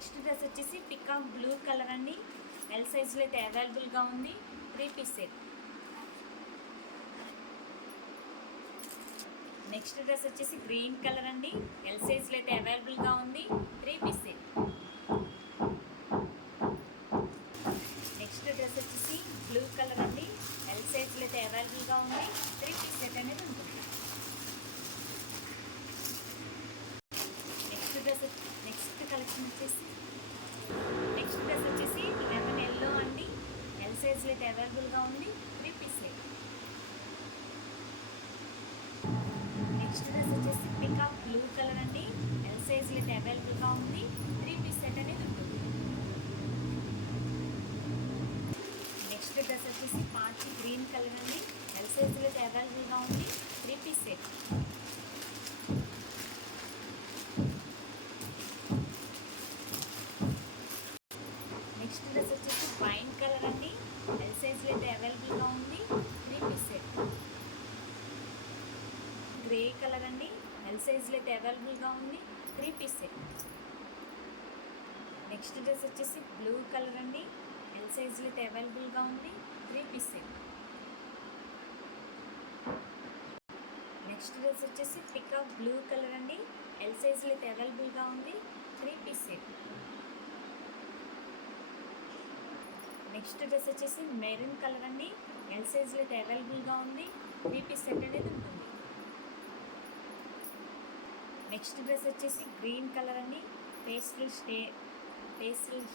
Next dress వచ్చేసి peacock blue colour అండి. ఎల్ సైజ్లో అయితే అవైలబుల్గా ఉంది. 3 పీస్ సెట్. నెక్స్ట్ డ్రెస్ వచ్చేసి గ్రీన్ కలర్ అండి. ఎల్ సైజ్లో అయితే అవైలబుల్గా ఉంది. 3 పీస్ సెట్. నెక్స్ట్ డ్రెస్ వచ్చేసి బ్లూ కలర్ అండి. ఎల్ సైజ్లో అయితే అవైలబుల్గా ఉంది. 3 పీస్ సెట్ అనేది ఉంటుంది. నెక్స్ట్ కలెక్షన్ వచ్చేసి లెమన్ ఎల్లో అండి. ఎల్ సైజ్లో అయితే అవైలబుల్గా ఉంది. 3 పీస్ సెట్. నెక్స్ట్ డ్రెస్ వచ్చేసి పికాక్ బ్లూ కలర్ అండి. ఎల్ సైజ్లో అయితే అవైలబుల్గా ఉంది. 3 పీస్ సెట్ అనేది ఉంటుంది. నెక్స్ట్ డ్రెస్ వచ్చేసి పాచి గ్రీన్ కలర్ అండి. ఎల్ సైజ్లో అయితే అవైలబుల్గా ఉంది. 3 పీస్ సెట్. నెక్స్ట్ డ్రెస్ వచ్చేసి వైన్ కలర్ అండి. ఎల్ సైజ్లో అయితే అవైలబుల్గా ఉంది. 3 పీస్ సెట్. గ్రే కలర్ అండి. ఎల్ సైజ్లో అయితే అవైలబుల్గా ఉంది. 3 పీస్ సెట్. నెక్స్ట్ డ్రెస్ వచ్చేసి బ్లూ కలర్ అండి. ఎల్ సైజ్లో అయితే అవైలబుల్గా ఉంది. 3 పీస్ సెట్. నెక్స్ట్ డ్రెస్ వచ్చేసి పికాక్ బ్లూ కలర్ అండి. ఎల్ సైజ్లో అయితే అవైలబుల్గా ఉంది. 3 పీస్ సెట్. నెక్స్ట్ డ్రెస్ వచ్చేసి మెరూన్ కలర్ అండి. ఎల్ సైజ్లో అయితే అవైలబుల్గా ఉంది. 3 పీస్ సెట్ అనేది ఉంటుంది. నెక్స్ట్ డ్రెస్ వచ్చేసి గ్రీన్ కలర్ అండి. పేస్టల్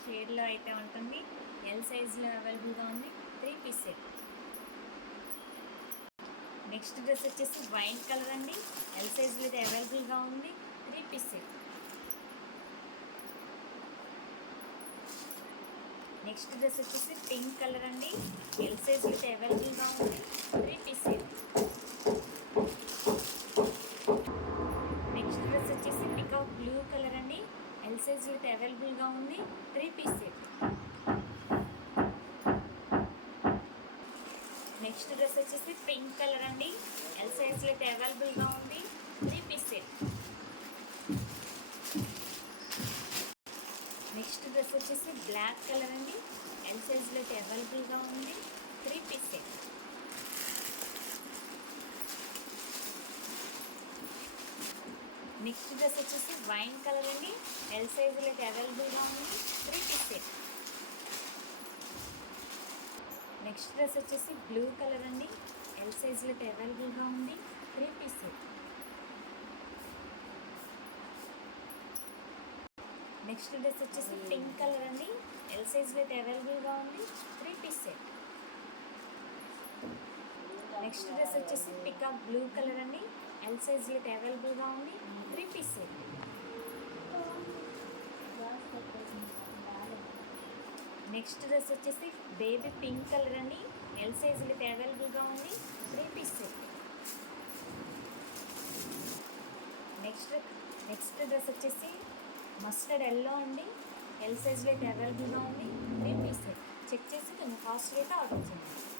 షేడ్లో అయితే ఉంటుంది. ఎల్ సైజ్లో అవైలబుల్గా ఉంది. 3 పీస్ సెట్. నెక్స్ట్ డ్రెస్ వచ్చేసి వైన్ కలర్ అండి. ఎల్ సైజ్లో అయితే అవైలబుల్గా ఉంది. 3 పీస్ సెట్. నెక్స్ట్ డ్రెస్ వచ్చేసి పింక్ కలర్ అండి. ఎల్ సైజ్లో అయితే అవైలబుల్గా ఉంది. 3 పీస్ సెట్. నెక్స్ట్ డ్రెస్ వచ్చేసి పికాక్ బ్లూ కలర్ అండి. ఎల్ సైజ్లో అయితే అవైలబుల్గా ఉంది. 3 పీస్ సెట్. నెక్స్ట్ డ్రెస్ వచ్చేసి పింక్ కలర్ అండి. ఎల్ సైజ్లో అయితే అవైలబుల్గా ఉంది. 3 పీస్ సెట్. నెక్స్ట్ డ్రెస్ వచ్చేసి బ్లాక్ కలర్ అండి. ఎల్ సైజ్లో అయితే అవైలబుల్గా ఉంది. 3 పీస్ సెట్. నెక్స్ట్ డ్రెస్ వచ్చేసి వైన్ కలర్ అండి. ఎల్ సైజ్లో అయితే అవైలబుల్గా ఉంది. 3 పీస్ సెట్. నెక్స్ట్ డ్రెస్ వచ్చేసి బ్లూ కలర్ అండి. ఎల్ సైజ్లో అయితే అవైలబుల్గా ఉంది. 3 పీస్ సెట్. నెక్స్ట్ డ్రెస్ వచ్చేసి పింక్ కలర్ అండి. ఎల్ సైజ్లో అయితే అవైలబుల్గా ఉంది. 3 పీస్ సెట్. నెక్స్ట్ డ్రెస్ వచ్చేసి పికాక్ బ్లూ కలర్ అండి. ఎల్ సైజ్లో అయితే అవైలబుల్గా ఉంది. 3 పీస్ సెట్. నెక్స్ట్ డ్రెస్ వచ్చేసి బేబీ పింక్ కలర్ అండి. ఎల్ సైజ్లో అయితే అవైలబుల్గా ఉంది. 3 పీస్ సెట్. నెక్స్ట్ డ్రెస్ వచ్చేసి మస్టర్డ్ ఎల్లో అండి. ఎల్ సైజ్లో అయితే అవైలబుల్గా ఉంది. 3 పీస్ సెట్. చెక్ చేసి కొంచెం కాస్ట్లీ అయితే ఆర్డర్ చేయండి.